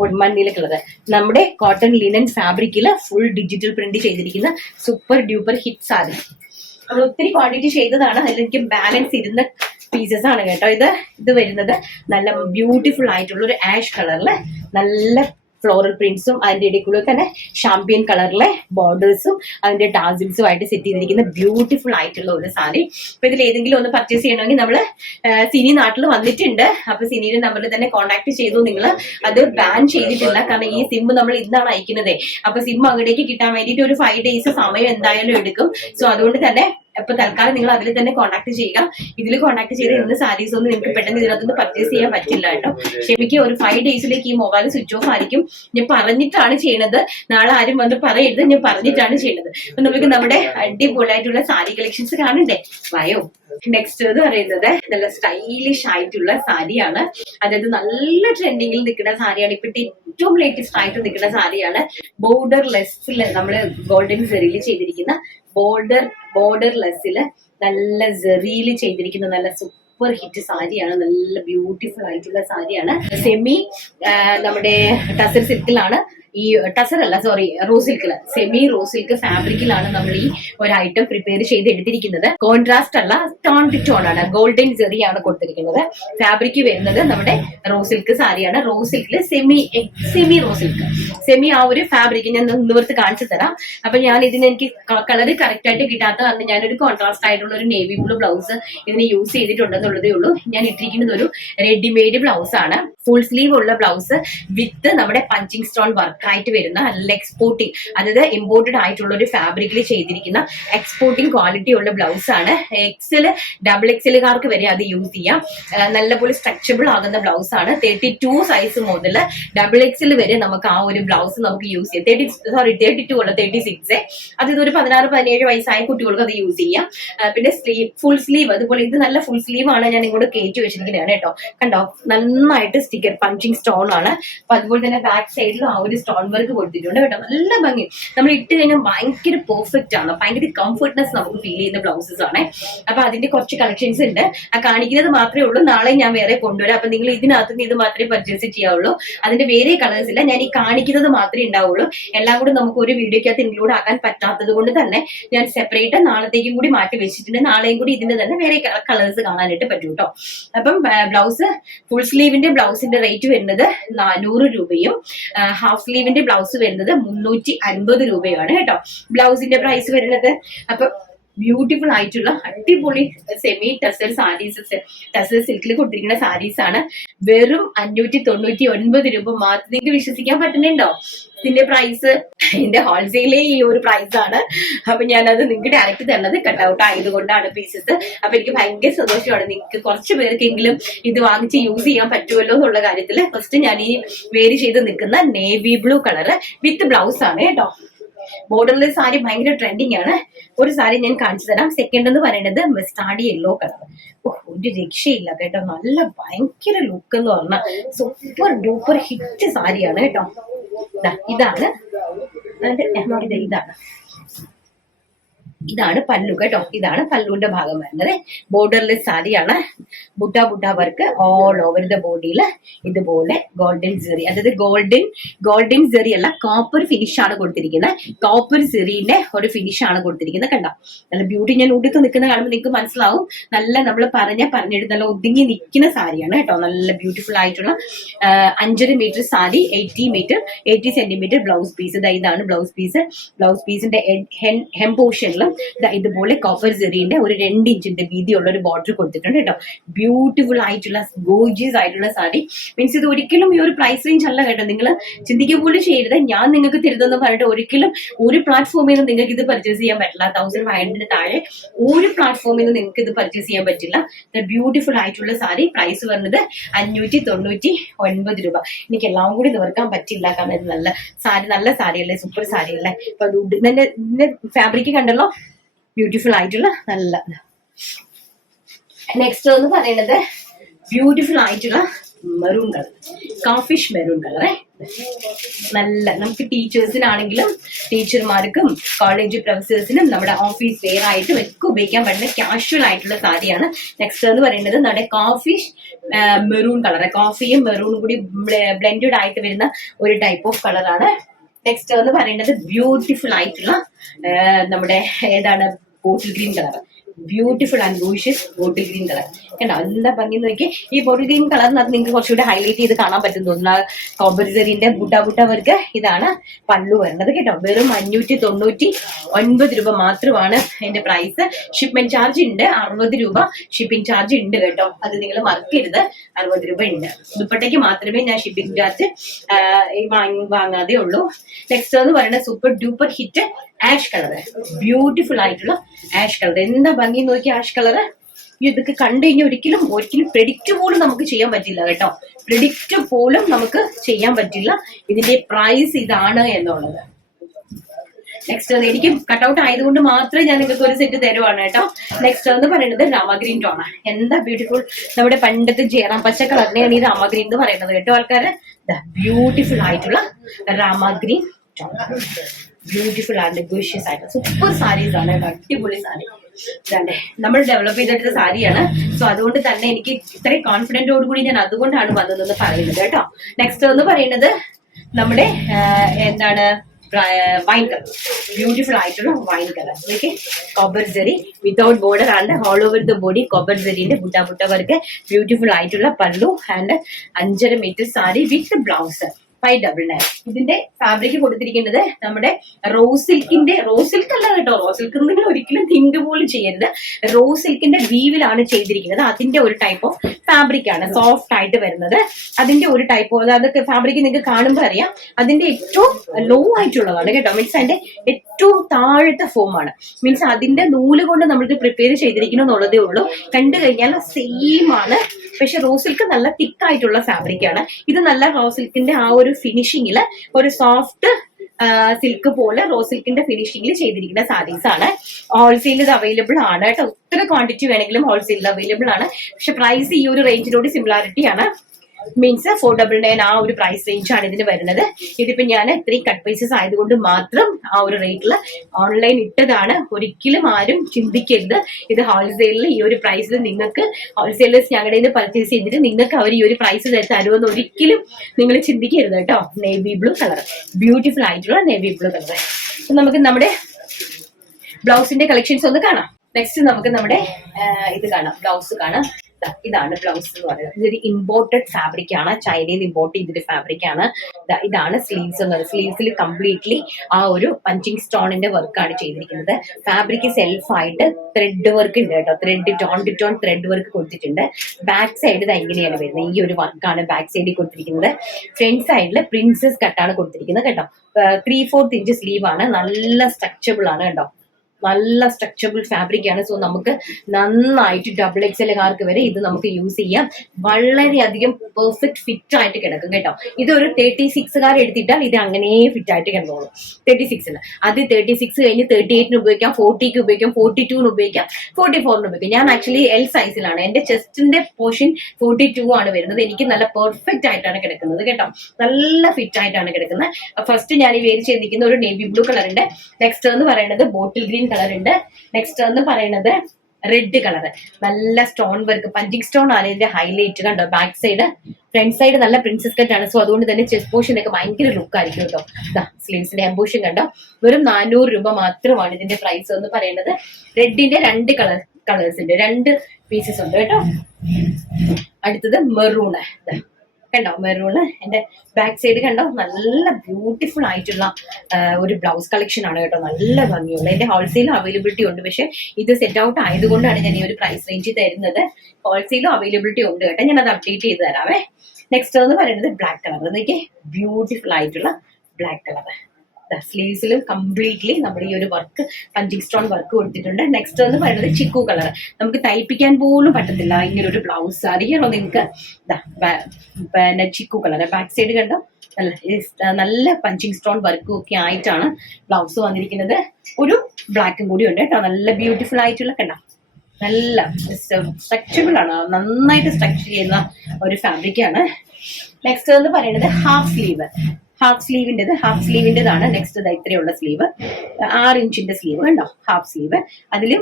പൊന്മാൻ നീല കളർ. നമ്മുടെ കോട്ടൺ ലിനൻ ഫാബ്രിക്കില് ഫുൾ ഡിജിറ്റൽ പ്രിന്റ് ചെയ്തിരിക്കുന്ന സൂപ്പർ ഡ്യൂപ്പർ ഹിറ്റ് സാരി. നമ്മൾ ഒത്തിരി ക്വാണ്ടിറ്റി ചെയ്തതാണ്, അതിലെനിക്ക് ബാലൻസ് ഇരുന്ന പീസസ് ആണ് കേട്ടോ. ഇത് വരുന്നത് നല്ല ബ്യൂട്ടിഫുൾ ആയിട്ടുള്ള ഒരു ആഷ് കളറില് നല്ല ഫ്ലോറൽ പ്രിന്റ്സും അതിന്റെ ഇടയ്ക്കുള്ള തന്നെ ഷാമ്പിയൻ കളറിലെ ബോർഡേഴ്സും അതിന്റെ ടാസിൽസും ആയിട്ട് സെറ്റ് ചെയ്തിരിക്കുന്ന ബ്യൂട്ടിഫുൾ ആയിട്ടുള്ള ഒരു സാരി. അപ്പൊ ഇതിൽ ഏതെങ്കിലും ഒന്ന് പർച്ചേസ് ചെയ്യണമെങ്കിൽ നമ്മള് സിനി നാട്ടിൽ വന്നിട്ടുണ്ട്. അപ്പൊ സിനിയുടെ നമ്പറിൽ തന്നെ കോൺടാക്ട് ചെയ്തു. നിങ്ങൾ അത് ബാൻ ചെയ്തിട്ടില്ല, കാരണം ഈ സിം നമ്മൾ ഇന്നാണ് അയക്കുന്നത്. അപ്പൊ സിം അങ്ങോട്ടേക്ക് കിട്ടാൻ വേണ്ടിയിട്ട് ഒരു 5 ഡേയ്സ് സമയം എന്തായാലും എടുക്കും. സോ അതുകൊണ്ട് തന്നെ അപ്പൊ തൽക്കാലം നിങ്ങൾ അതിൽ തന്നെ കോൺടാക്ട് ചെയ്യുക. ഇതിൽ കോൺടാക്ട് ചെയ്ത് ഇന്ന് സാരീസ് ഒന്നും നിങ്ങൾക്ക് പെട്ടെന്ന് ഇതിനകത്തുനിന്ന് പർച്ചേസ് ചെയ്യാൻ പറ്റില്ല കേട്ടോ. ക്ഷമിക്കുക, ഒരു 5 ഡേയ്സിലേക്ക് ഈ മൊബൈൽ സ്വിച്ച് ഓഫ് ആയിരിക്കും. ഞാൻ പറഞ്ഞിട്ടാണ് ചെയ്യണത്, നാളെ ആരും വന്ന് പറയരുത്, ഞാൻ പറഞ്ഞിട്ടാണ് ചെയ്യുന്നത്. അപ്പൊ നമുക്ക് നമ്മുടെ അടിപൊളിയായിട്ടുള്ള സാരി കളക്ഷൻസ് കാണണ്ടേ, വയോ. നെക്സ്റ്റ് എന്ന് പറയുന്നത് നല്ല സ്റ്റൈലിഷ് ആയിട്ടുള്ള സാരിയാണ്. അതായത് നല്ല ട്രെൻഡിങ്ങിൽ നിൽക്കുന്ന സാരിയാണ്. ഇപ്പോഴത്തെ ഏറ്റവും ലേറ്റസ്റ്റ് ആയിട്ട് നിൽക്കുന്ന സാരിയാണ്. ബോർഡർ ലെസ്സില് നമ്മള് ഗോൾഡൻ സെറിയിൽ ചെയ്തിരിക്കുന്ന ബോർഡർ ലെസ്സില് നല്ല സെറിയിൽ ചെയ്തിരിക്കുന്ന നല്ല സൂപ്പർ ഹിറ്റ് സാരിയാണ്. നല്ല ബ്യൂട്ടിഫുൾ ആയിട്ടുള്ള സാരിയാണ്. സെമി നമ്മുടെ ടസർ സിൽക്കിലാണ്, ഈ ടസർ അല്ല സോറി റോസ് സിൽക്കില്, സെമി റോസ് സിൽക്ക് ഫാബ്രിക്കിലാണ് നമ്മൾ ഈ ഒരു ഐറ്റം പ്രിപ്പയർ ചെയ്ത് എടുത്തിരിക്കുന്നത്. കോൺട്രാസ്റ്റ് അല്ല, ടോൺ ടു ടോൺ ആണ്, ഗോൾഡൻ ജെറിയാണ് കൊടുത്തിരിക്കുന്നത്. ഫാബ്രിക് വരുന്നത് നമ്മുടെ റോസ് സിൽക്ക് സാരിയാണ്. റോസ് സിൽക്കില് സെമി റോസ് സിൽക്ക്, സെമി ആ ഒരു ഫാബ്രിക് ഞാൻ നിവർത്ത് കാണിച്ചു തരാം. അപ്പൊ ഞാൻ ഇതിന് എനിക്ക് കളർ കറക്റ്റ് ആയിട്ട് കിട്ടാത്ത കാരണം ഞാനൊരു കോൺട്രാസ്റ്റ് ആയിട്ടുള്ള ഒരു നേവി ബ്ലൂ ബ്ലൗസ് ഇതിന് യൂസ് ചെയ്തിട്ടുണ്ടെന്നുള്ളതേ ഉള്ളൂ. ഞാൻ ഇട്ടിരിക്കുന്നത് ഒരു റെഡിമെയ്ഡ് ബ്ലൗസ് ആണ്. ഫുൾ സ്ലീവ് ഉള്ള ബ്ലൗസ് വിത്ത് നമ്മുടെ പഞ്ചിങ് സ്റ്റോൺ വർക്ക് ആയിട്ട് വരുന്ന നല്ല എക്സ്പോർട്ടിങ്, അതായത് ഇമ്പോർട്ടഡ് ആയിട്ടുള്ള ഒരു ഫാബ്രിക്കിൽ ചെയ്തിരിക്കുന്ന എക്സ്പോർട്ടിങ് ക്വാളിറ്റി ഉള്ള ബ്ലൗസ് ആണ്. എക്സൽ ഡബിൾ എക്സലുകാർക്ക് വരെ അത് യൂസ് ചെയ്യാം. നല്ലപോലെ സ്ട്രെച്ചബിൾ ആകുന്ന ബ്ലൗസ് ആണ്. 32 സൈസ് മുതൽ ഡബിൾ എക്സൽ വരെ നമുക്ക് ആ ഒരു ബ്ലൗസ് നമുക്ക് യൂസ് ചെയ്യാം. 32 അല്ല 36. അത് ഇതൊരു 16-17 വയസ്സായ കുട്ടികൾക്ക് അത് യൂസ് ചെയ്യാം. പിന്നെ ഫുൾ സ്ലീവ്, അതുപോലെ ഇത് നല്ല ഫുൾ സ്ലീവ് ആണ് ഞാൻ ഇങ്ങോട്ട് കയറ്റി വെച്ചിരിക്കുന്നതാണ് കേട്ടോ. കണ്ടോ, നന്നായിട്ട് സ്റ്റിക്കർ പഞ്ചിങ് സ്റ്റോൺ ആണ്. അപ്പൊ അതുപോലെ തന്നെ ബാക്ക് സൈഡിലും ആ ഒരു സ്റ്റോൺ വർക്ക് കൊടുത്തിട്ടുണ്ട് കേട്ടോ. നല്ല ഭംഗി, നമ്മൾ ഇട്ട് കഴിഞ്ഞാൽ ഭയങ്കര പെർഫെക്റ്റ് ആണ്, ഭയങ്കര കംഫർട്ട്നെസ് നമുക്ക് ഫീൽ ചെയ്യുന്ന ബ്ലൗസസ് ആണ്. അപ്പൊ അതിന്റെ കുറച്ച് കളക്ഷൻസ് ഉണ്ട്, ആ കാണിക്കുന്നത് മാത്രമേ ഉള്ളൂ. നാളെ ഞാൻ വേറെ കൊണ്ടുവരാം. അപ്പൊ നിങ്ങൾ ഇതിനകത്ത് നിന്ന് ഇത് മാത്രമേ പർച്ചേസ് ചെയ്യാവുള്ളൂ. അതിന്റെ വേറെ കളേഴ്സ് ഇല്ല, ഞാൻ ഈ കാണിക്കുന്നത് മാത്രമേ ഉണ്ടാവുള്ളൂ. എല്ലാം കൂടി നമുക്ക് ഒരു വീഡിയോക്കകത്ത് ഇൻക്ലൂഡ് ആക്കാൻ പറ്റാത്തത് കൊണ്ട് തന്നെ ഞാൻ സെപ്പറേറ്റ് നാളത്തേക്കും കൂടി മാറ്റി വെച്ചിട്ടുണ്ട്. നാളെയും കൂടി ഇതിന്റെ തന്നെ വേറെ കളേഴ്സ് കാണാനായിട്ട് പറ്റും കേട്ടോ. അപ്പം ബ്ലൗസ് ഫുൾ സ്ലീവിന്റെ ബ്ലൗസിന്റെ റേറ്റ് വരുന്നത് 400 രൂപയും ഹാഫ് സ്ലീവിന്റെ ബ്ലൗസ് വരുന്നത് 350 രൂപയുമാണ് കേട്ടോ ബ്ലൗസിന്റെ പ്രൈസ് വരുന്നത്. അപ്പൊ ബ്യൂട്ടിഫുൾ ആയിട്ടുള്ള അടിപൊളി സെമി ടെസർ സാരീസ്, ടെസർ സിൽക്കിൽ കൊടുത്തിരിക്കുന്ന സാരീസ് ആണ്. വെറും 599 രൂപ മാത്രം. നിങ്ങൾക്ക് വിശ്വസിക്കാൻ പറ്റുന്നുണ്ടോ ഇതിന്റെ പ്രൈസ്? ഇതിന്റെ ഹോൾസെയിലേ ഈ ഒരു പ്രൈസ് ആണ്. അപ്പൊ ഞാനത് നിങ്ങൾക്ക് ഡയറക്റ്റ് തന്നത് കട്ടൗട്ട് ആയതുകൊണ്ടാണ് പീസസ്. അപ്പൊ എനിക്ക് ഭയങ്കര സന്തോഷമാണ് നിങ്ങൾക്ക് കുറച്ച് പേർക്കെങ്കിലും ഇത് വാങ്ങിച്ച് യൂസ് ചെയ്യാൻ പറ്റുമല്ലോ എന്നുള്ള കാര്യത്തില്. ഫസ്റ്റ് ഞാൻ ഈ വേരി ചെയ്ത് നിൽക്കുന്ന navy blue colour with blouse ആണ് കേട്ടോ. ബോർഡർലെസ് സാരി ഭയങ്കര ട്രെൻഡിങ് ആണ്. ഒരു സാരി ഞാൻ കാണിച്ചു തരാം. സെക്കൻഡ് എന്ന് പറയുന്നത് മസ്റ്റാർഡ് യെല്ലോ കളർ. ഒരു രക്ഷയില്ല കേട്ടോ, നല്ല ഭയങ്കര ലുക്ക് എന്ന് പറഞ്ഞാൽ സൂപ്പർ ഡൂപ്പർ ഹിറ്റ് സാരിയാണ് കേട്ടോ. ഇതാണ് ഇതാണ് പല്ലു കേട്ടോ. ഇതാണ് പല്ലുവിന്റെ ഭാഗം വരുന്നത്. ബോർഡർലെസ് സാരിയാണ്. Butta work all over the ബോഡിയിൽ ഇതുപോലെ ഗോൾഡൻ സെറി, അതായത് ഗോൾഡൻ സെറി അല്ല, കോപ്പർ ഫിനിഷ് ആണ് കൊടുത്തിരിക്കുന്നത്. കോപ്പർ സെറിന്റെ ഒരു ഫിനിഷ് ആണ് കൊടുത്തിരിക്കുന്നത്. കണ്ടോ നല്ല ബ്യൂട്ടി. ഞാൻ ഉടുത്ത് നിൽക്കുന്ന കാണുമ്പോൾ നിങ്ങൾക്ക് മനസ്സിലാവും. നല്ല നമ്മൾ പറഞ്ഞിട്ട് നല്ല ഒതുങ്ങി നിൽക്കുന്ന സാരിയാണ് കേട്ടോ. നല്ല ബ്യൂട്ടിഫുൾ ആയിട്ടുള്ള 5.5 metre sari, 80 centimetre blouse piece. ഇതാണ് ബ്ലൗസ് പീസ്. ബ്ലൗസ് പീസിന്റെ ഹെം പോർഷനിലും ഇതുപോലെ കോപ്പർ സെറിന്റെ ഒരു 2 ഇഞ്ചിന്റെ വീതിയുള്ള ഒരു ബോർഡർ കൊടുത്തിട്ടുണ്ട് കേട്ടോ. ബ്യൂട്ടിഫുൾ ആയിട്ടുള്ള ഗോർജിയസ് ആയിട്ടുള്ള സാരി. മീൻസ് ഇത് ഒരിക്കലും ഈ ഒരു പ്രൈസ് റേഞ്ച് അല്ല കേട്ടോ. നിങ്ങൾ ചിന്തിക്കുക പോലും ചെയ്യരുത്. ഞാൻ നിങ്ങൾക്ക് തരുതെന്ന് പറഞ്ഞിട്ട് ഒരിക്കലും ഒരു പ്ലാറ്റ്ഫോമിൽ നിന്ന് നിങ്ങൾക്ക് ഇത് പർച്ചേസ് ചെയ്യാൻ പറ്റില്ല. 1500 താഴെ ഒരു പ്ലാറ്റ്ഫോമിൽ നിന്ന് നിങ്ങൾക്ക് ഇത് പർച്ചേസ് ചെയ്യാൻ പറ്റില്ല. ബ്യൂട്ടിഫുൾ ആയിട്ടുള്ള സാരി. പ്രൈസ് വരുന്നത് 599 രൂപ. എനിക്ക് എല്ലാം കൂടി നിവർക്കാൻ പറ്റില്ല, കാരണം ഇത് നല്ല സാരിയല്ലേ, സൂപ്പർ സാരിയല്ലേ. അപ്പൊ ഇതിന്റെ ഫാബ്രിക് കണ്ടല്ലോ, ബ്യൂട്ടിഫുൾ ആയിട്ടുള്ള നല്ല. നെക്സ്റ്റ് എന്ന് പറയുന്നത് ബ്യൂട്ടിഫുൾ ആയിട്ടുള്ള മെറൂൺ കളർ, കാഫിഷ് മെറൂൺ കളറേ. നല്ല നമുക്ക് ടീച്ചേഴ്സിനാണെങ്കിലും ടീച്ചർമാർക്കും കോളേജ് പ്രൊഫസേഴ്സിനും നമ്മുടെ ഓഫീസ് വെയർ ആയിട്ടും ഒക്കെ ഉപയോഗിക്കാൻ പറ്റുന്ന കാഷ്വൽ ആയിട്ടുള്ള സാരിയാണ്. നെക്സ്റ്റ് എന്ന് പറയുന്നത് നമ്മുടെ കാഫിഷ് മെറൂൺ കളർ. കോഫിയും മെറൂണും കൂടി ബ്ലെൻഡഡ് ആയിട്ട് വരുന്ന ഒരു ടൈപ്പ് ഓഫ് കളറാണ്. നെക്സ്റ്റ് എന്ന് പറയുന്നത് ബ്യൂട്ടിഫുൾ ആയിട്ടുള്ള നമ്മുടെ ഏതാണ് bottle green colour. Beautiful and gorgeous bottle green colour. കണ്ടോ എന്താ ഭംഗി നോക്കി. ഈ ബോട്ടിൽ ഗ്രീൻ കളറിനകത്ത് നിങ്ങൾക്ക് കുറച്ചുകൂടെ ഹൈലൈറ്റ് ചെയ്ത് കാണാൻ പറ്റും തോന്നുന്നു. കോമ്പൽസറിന്റെ ബുട്ട വർക്ക്. ഇതാണ് പല്ലു വരുന്നത് കേട്ടോ. വെറും 599 രൂപ മാത്രമാണ് അതിന്റെ പ്രൈസ്. ഷിപ്മെന്റ് ചാർജ് ഉണ്ട് 60 രൂപ ഷിപ്പിംഗ് ചാർജ് ഉണ്ട് കേട്ടോ. അത് നിങ്ങൾ മറക്കരുത്, 60 രൂപ ഉണ്ട്. ദുപ്പട്ടയ്ക്ക് മാത്രമേ ഞാൻ ഷിപ്പിംഗ് ചാർജ് വാങ്ങാതെ ഉള്ളൂ. നെക്സ്റ്റ് എന്ന് പറയുന്നത് super duper hit ash colour. Beautiful ആയിട്ടുള്ള ആഷ് കളർ. എന്താ ഭംഗി നോക്കി ആഷ് കളർ. ഇതൊക്കെ കണ്ടു കഴിഞ്ഞാൽ ഒരിക്കലും പ്രെഡിക്റ്റ് പോലും നമുക്ക് ചെയ്യാൻ പറ്റില്ല കേട്ടോ. പ്രെഡിക്റ്റ് പോലും നമുക്ക് ചെയ്യാൻ പറ്റില്ല ഇതിന്റെ പ്രൈസ് ഇതാണ് എന്നുള്ളത്. നെക്സ്റ്റ് എനിക്ക് കട്ടൗട്ട് ആയതുകൊണ്ട് മാത്രമേ ഞാൻ നിങ്ങൾക്ക് ഒരു സെറ്റ് തരുവാണ് കേട്ടോ. നെക്സ്റ്റ് എന്ന് പറയുന്നത് രാമഗ്രീൻ ടോണാണ്. എന്താ ബ്യൂട്ടിഫുൾ. നമ്മുടെ പണ്ടത്തെ ജയറാം പച്ച കളറിനെയാണ് ഈ രാമഗ്രീൻ എന്ന് പറയുന്നത് കേട്ടോ ആൾക്കാര്. ബ്യൂട്ടിഫുൾ ആയിട്ടുള്ള രാമഗ്രീൻ ടോൺ. ബ്യൂട്ടിഫുൾ ആൻഡ് ഗോഷ്യസ് ആയിട്ട് സൂപ്പർ സാരീസ് ആണ്. അടിപൊളി സാരി. നമ്മൾ ഡെവലപ്പ് ചെയ്തെടുത്ത സാരിയാണ്. സോ അതുകൊണ്ട് തന്നെ എനിക്ക് ഇത്രയും കോൺഫിഡന്റോട് കൂടി ഞാൻ അതുകൊണ്ടാണ് വന്നതെന്ന് പറയുന്നത് കേട്ടോ. നെക്സ്റ്റ് എന്ന് പറയുന്നത് നമ്മുടെ എന്താണ് വൈൻ കളർ. ബ്യൂട്ടിഫുൾ ആയിട്ടുള്ള wine colour. Okay, copper zari without border and all over the body copper ജെറിന്റെ ബുട്ട വർക്ക്. ബ്യൂട്ടിഫുൾ ആയിട്ടുള്ള പല്ലു ആൻഡ് 5.5 മീറ്റർ സാരി വിത്ത് ബ്ലൗസ്. 599. ഇതിന്റെ ഫാബ്രിക് കൊടുത്തിരിക്കുന്നത് നമ്മുടെ റോസ് സിൽക്ക് അല്ല കേട്ടോ. റോസ് സിൽക്ക് നിങ്ങൾ ഒരിക്കലും തിങ്ക് പോലും ചെയ്യരുത്. റോസ് സിൽക്കിന്റെ വീവിലാണ് ചെയ്തിരിക്കുന്നത്. അതിന്റെ ഒരു ടൈപ്പ് ഓഫ് ഫാബ്രിക് ആണ്, സോഫ്റ്റ് ആയിട്ട് വരുന്നത്. അതിന്റെ ഒരു ടൈപ്പ് അതൊക്കെ ഫാബ്രിക് നിങ്ങൾക്ക് കാണുമ്പോൾ അറിയാം. അതിന്റെ ഏറ്റവും ലോ ആയിട്ടുള്ളതാണ് കേട്ടോ. മീൻസ് അതിന്റെ ഏറ്റവും താഴത്തെ ഫോമാണ്. മീൻസ് അതിന്റെ നൂല് കൊണ്ട് നമ്മൾക്ക് പ്രിപ്പയർ ചെയ്തിരിക്കണം എന്നുള്ളതേ ഉള്ളൂ. കണ്ടു കഴിഞ്ഞാൽ സെയിം ആണ്. പക്ഷെ റോസ് സിൽക്ക് നല്ല തിക്കായിട്ടുള്ള ഫാബ്രിക് ആണ്. ഇത് നല്ല റോസ് സിൽക്കിന്റെ ആ ഒരു ഫിനിഷിങ്ങില് ഒരു സോഫ്റ്റ് സിൽക്ക് പോലെ റോസ് സിൽക്കിന്റെ ഫിനിഷിങ്ങിൽ ചെയ്തിരിക്കുന്ന സാരീസ് ആണ്. ഹോൾസെയിൽ ഇത് അവൈലബിൾ ആണ് കേട്ടോ. ഒത്തിരി ക്വാണ്ടിറ്റി വേണമെങ്കിലും ഹോൾസെയിൽ അവൈലബിൾ ആണ്. പക്ഷെ പ്രൈസ് ഈ ഒരു റേഞ്ചിനോട് സിമിലാരിറ്റി ആണ്. മീൻസ് 499 ആ ഒരു പ്രൈസ് റേഞ്ച് ആണ് ഇതിന് വരുന്നത്. ഇതിപ്പോ ഞാൻ 3 കട്ട് പീസസ് ആയതുകൊണ്ട് മാത്രം ആ ഒരു റേറ്റിൽ ഓൺലൈൻ ഇട്ടതാണ്. ഒരിക്കലും ആരും ചിന്തിക്കരുത് ഇത് ഹോൾസെയിലിൽ ഈ ഒരു പ്രൈസിൽ നിങ്ങൾക്ക് ഹോൾസെയിലേഴ്സ് ഞങ്ങളുടെ നിന്ന് പർച്ചേസ് ചെയ്തിട്ട് നിങ്ങൾക്ക് അവർ ഈ ഒരു പ്രൈസ് തരുമെന്ന് ഒരിക്കലും നിങ്ങൾ ചിന്തിക്കരുത് കേട്ടോ. നേവി ബ്ലൂ കളർ, ബ്യൂട്ടിഫുൾ ആയിട്ടുള്ള നേവി ബ്ലൂ കളർ. നമുക്ക് നമ്മുടെ ബ്ലൗസിന്റെ കളക്ഷൻസ് ഒന്ന് കാണാം. നെക്സ്റ്റ് നമുക്ക് നമ്മുടെ ഇത് കാണാം, ബ്ലൗസ് കാണാം. ഇതാണ് ബ്ലൗസ് എന്ന് പറയുന്നത്. ഇതൊരു ഇമ്പോർട്ടഡ് ഫാബ്രിക് ആണ്, ചൈനയിൽ നിന്ന് ഇമ്പോർട്ട് ചെയ്തൊരു ഫാബ്രിക് ആണ്. ഇതാണ് സ്ലീവ്സ് എന്ന് പറയുന്നത്. സ്ലീവ്സിൽ കംപ്ലീറ്റ്ലി ആ ഒരു പഞ്ചിങ് സ്റ്റോണിന്റെ വർക്കാണ് ചെയ്തിരിക്കുന്നത്. ഫാബ്രിക് സെൽഫായിട്ട് ത്രെഡ് വർക്ക് ഉണ്ട് കേട്ടോ, tone to tone thread work കൊടുത്തിട്ടുണ്ട്. ബാക്ക് സൈഡ് ഇത് എങ്ങനെയാണ് വരുന്നത്, ഈ ഒരു വർക്കാണ് ബാക്ക് സൈഡിൽ കൊടുത്തിരിക്കുന്നത്. ഫ്രണ്ട് സൈഡിൽ പ്രിൻസസ് കട്ടാണ് കൊടുത്തിരിക്കുന്നത് കേട്ടോ. 3/4 ഇഞ്ച് സ്ലീവ് ആണ്, നല്ല സ്ട്രക്ചബിൾ ആണ് കേട്ടോ, നല്ല സ്ട്രക്ചറബിൾ ഫാബ്രിക് ആണ്. സോ നമുക്ക് നന്നായിട്ട് XXLകാർക്ക് വരെ ഇത് നമുക്ക് യൂസ് ചെയ്യാം. വളരെയധികം പെർഫെക്റ്റ് ഫിറ്റ് ആയിട്ട് കിടക്കും കേട്ടോ. ഇതൊരു 36കാർ എടുത്തിട്ടാൽ ഇത് അങ്ങനെ ഫിറ്റ് ആയിട്ട് കിടന്നോളൂ. 36 അത് 36 കഴിഞ്ഞ് 38 ഉപയോഗിക്കാം, 40 ഉപയോഗിക്കാം, 42 ഉപയോഗിക്കാം, 44 ഉപയോഗിക്കാം. ഞാൻ ആക്ച്വലി L സൈസിലാണ്, എന്റെ ചെസ്റ്റിന്റെ പോർഷൻ 42 ആണ് വരുന്നത്. എനിക്ക് നല്ല പെർഫെക്റ്റ് ആയിട്ടാണ് കിടക്കുന്നത് കേട്ടോ, നല്ല ഫിറ്റ് ആയിട്ടാണ് കിടക്കുന്നത്. ഫസ്റ്റ് ഞാൻ ഈ വേര് ചെയ്തിരിക്കുന്ന ഒരു നേവി ബ്ലൂ കളറിന്റെ, നെക്സ്റ്റ് എന്ന് പറയുന്നത് ബോട്ടിൽ ഗ്രീൻ കളർ ഉണ്ട്, നെക്സ്റ്റ് എന്ന് പറയുന്നത് റെഡ് കളർ. നല്ല സ്റ്റോൺ വർക്ക്, പഞ്ചിങ് സ്റ്റോൺ ആണ് ഇതിന്റെ ഹൈലൈറ്റ് കണ്ടോ. ബാക്ക് സൈഡ് ഫ്രണ്ട് സൈഡ് നല്ല പ്രിൻസസ് കട്ട് ആണ്. സോ അതുകൊണ്ട് തന്നെ ചെസ്റ്റ് പോർഷൻ ഒക്കെ ഭയങ്കര ലുക്ക് ആയിരിക്കും കേട്ടോ. സ്ലീവ്സിന്റെ എംബോഷൻ കണ്ടോ, വെറും 400 രൂപ മാത്രമാണ് ഇതിന്റെ പ്രൈസ് എന്ന് പറയുന്നത്. റെഡിന്റെ 2 കളേഴ്സ് ഉണ്ട്, 2 പീസസ് ഉണ്ട് കേട്ടോ. അടുത്തത് മെറൂണ് കണ്ടോ, മെറൂണ്. എന്റെ ബാക്ക് സൈഡ് കണ്ടോ, നല്ല ബ്യൂട്ടിഫുൾ ആയിട്ടുള്ള ഒരു ബ്ലൗസ് കളക്ഷൻ ആണ് കേട്ടോ, നല്ല ഭംഗിയുള്ള. എന്റെ ഹോൾസെയിലും അവൈലബിലിറ്റി ഉണ്ട്, പക്ഷെ ഇത് സെറ്റ് ഔട്ട് ആയതുകൊണ്ടാണ് ഞാൻ ഈ ഒരു പ്രൈസ് റേഞ്ചിൽ തരുന്നത്. ഹോൾസെയിലും അവൈലബിലിറ്റി ഉണ്ട് കേട്ടോ, ഞാൻ അത് അപ്ഡേറ്റ് ചെയ്ത് തരാവേ. നെക്സ്റ്റ് എന്ന് പറയുന്നത് ബ്ലാക്ക് കളർ. ഇതൊക്കെ ബ്യൂട്ടിഫുൾ ആയിട്ടുള്ള ബ്ലാക്ക് കളർ. സ്ലീവ്സിലും കംപ്ലീറ്റ്ലി നമ്മുടെ ഈ ഒരു വർക്ക് പഞ്ചിങ് സ്റ്റോൺ വർക്ക് കൊടുത്തിട്ടുണ്ട്. നെക്സ്റ്റ് എന്ന് പറയുന്നത് ചിക്കു കളർ. നമുക്ക് തയ്പ്പിക്കാൻ പോലും പറ്റത്തില്ല ഇങ്ങനെ ഒരു ബ്ലൗസ്, അറിയണോ നിങ്ങൾക്ക്? പിന്നെ ചിക്കു കളർ. ബാക്ക് സൈഡ് കണ്ടോ, നല്ല പഞ്ചിങ് സ്റ്റോൺ വർക്കും ഒക്കെ ആയിട്ടാണ് ബ്ലൗസ് വന്നിരിക്കുന്നത്. ഒരു ബ്ലാക്കും കൂടി ഉണ്ട് കേട്ടോ, നല്ല ബ്യൂട്ടിഫുൾ ആയിട്ടുള്ള കണ്ടോ, നല്ല സ്ട്രക്ചറബിൾ ആണ്, നന്നായിട്ട് സ്ട്രക്ചർ ചെയ്യുന്ന ഒരു ഫാബ്രിക് ആണ്. നെക്സ്റ്റ് എന്ന് പറയുന്നത് ഹാഫ് സ്ലീവിന്റേതാണ്. നെക്സ്റ്റ് ഇത്രയുള്ള സ്ലീവ്, 6 ഇഞ്ചിന്റെ സ്ലീവ് കണ്ടോ, ഹാഫ് സ്ലീവ്. അതിലും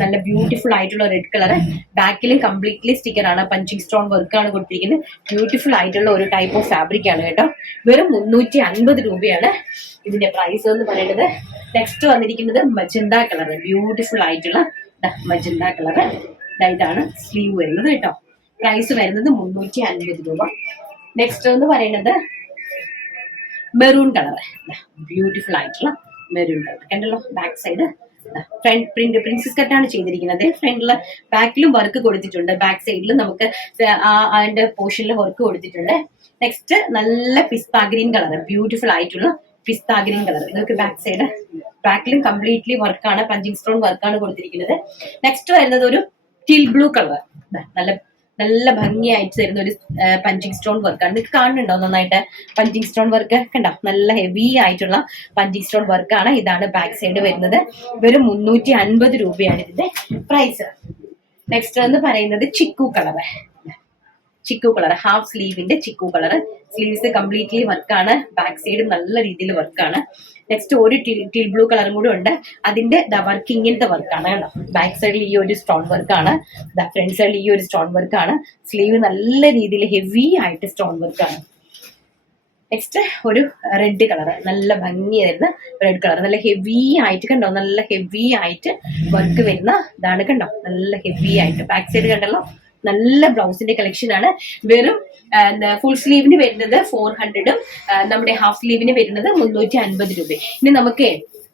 നല്ല ബ്യൂട്ടിഫുൾ ആയിട്ടുള്ള റെഡ് കളർ. ബാക്കിലും കംപ്ലീറ്റ്ലി സ്റ്റിക്കർ ആണ്, പഞ്ചിങ് സ്റ്റോൺ വർക്കാണ് കൊടുത്തിരിക്കുന്നത്. ബ്യൂട്ടിഫുൾ ആയിട്ടുള്ള ഒരു ടൈപ്പ് ഓഫ് ഫാബ്രിക് ആണ് കേട്ടോ. വെറും 350 രൂപയാണ് ഇതിന്റെ പ്രൈസ് എന്ന് പറയുന്നത്. നെക്സ്റ്റ് വന്നിരിക്കുന്നത് മജന്ത കളർ, ബ്യൂട്ടിഫുൾ ആയിട്ടുള്ള മജന്ത കളർ. ഇതാണ് സ്ലീവ് വരുന്നത് കേട്ടോ. പ്രൈസ് വരുന്നത് 350 രൂപ. നെക്സ്റ്റ് എന്ന് പറയുന്നത് മെറൂൺ കളർ, ബ്യൂട്ടിഫുൾ ആയിട്ടുള്ള മെറൂൺ കളർ കണ്ടല്ലോ. ബാക്ക് സൈഡ് ഫ്രണ്ട് പ്രിൻസസ് കട്ടാണ് ചെയ്തിരിക്കുന്നത്. ഫ്രണ്ടില് ബാക്കിലും വർക്ക് കൊടുത്തിട്ടുണ്ട്, ബാക്ക് സൈഡിലും നമുക്ക് അതിന്റെ പോർഷനിൽ വർക്ക് കൊടുത്തിട്ടുണ്ട്. നെക്സ്റ്റ് നല്ല പിസ്ത ഗ്രീൻ കളർ, ബ്യൂട്ടിഫുൾ ആയിട്ടുള്ള പിസ്ത ഗ്രീൻ കളർ. ഇതൊക്കെ ബാക്ക് സൈഡ്, ബാക്കിലും കംപ്ലീറ്റ്ലി വർക്കാണ്, പഞ്ചിങ് സ്റ്റോൺ വർക്കാണ് കൊടുത്തിരിക്കുന്നത്. നെക്സ്റ്റ് വരുന്നത് ഒരു ടീൽ ബ്ലൂ കളർ, നല്ല ഭംഗിയായിട്ട് തരുന്ന ഒരു പഞ്ചിങ് സ്റ്റോൺ വർക്കാണ്. നിങ്ങൾക്ക് കാണുന്നുണ്ടോ നന്നായിട്ട് പഞ്ചിങ് സ്റ്റോൺ വർക്ക് കണ്ടോ, നല്ല ഹെവി ആയിട്ടുള്ള പഞ്ചിങ് സ്റ്റോൺ വർക്കാണ്. ഇതാണ് ബാക്ക് സൈഡ് വരുന്നത്. വെറും 350 രൂപയാണ് ഇതിന്റെ പ്രൈസ്. നെക്സ്റ്റ് എന്ന് പറയുന്നത് ചിക്കു കളർ, ഹാഫ് സ്ലീവിന്റെ ചിക്കു കളർ. സ്ലീവ്സ് കംപ്ലീറ്റ്ലി വർക്കാണ്, ബാക്ക് സൈഡ് നല്ല രീതിയിൽ വർക്കാണ്. നെക്സ്റ്റ് ഒരു ടീൽ ബ്ലൂ കളറും കൂടെ ഉണ്ട്, അതിന്റെ വർക്ക് ഇങ്ങനത്തെ വർക്കാണ് കേട്ടോ. ബാക്ക് സൈഡിൽ ഈ ഒരു സ്റ്റോൺ വർക്കാണ്, ഫ്രണ്ട് സൈഡിൽ ഈ ഒരു സ്റ്റോൺ വർക്കാണ്. സ്ലീവ് നല്ല രീതിയിൽ ഹെവി ആയിട്ട് സ്റ്റോൺ വർക്കാണ്. നെക്സ്റ്റ് ഒരു റെഡ് കളർ, നല്ല ഭംഗിയായിരുന്ന റെഡ് കളർ, നല്ല ഹെവി ആയിട്ട് കണ്ടോ, നല്ല ഹെവി ആയിട്ട് വർക്ക് വരുന്ന ഇതാണ് കണ്ടോ, നല്ല ഹെവി ആയിട്ട്. ബാക്ക് സൈഡ് കണ്ടല്ലോ, നല്ല ബ്ലൗസിന്റെ കളക്ഷൻ ആണ്. വെറും ഫുൾ സ്ലീവിന് വരുന്നത് 400ഉം നമ്മുടെ ഹാഫ് സ്ലീവിന് വരുന്നത് 350 രൂപ. ഇനി നമുക്ക്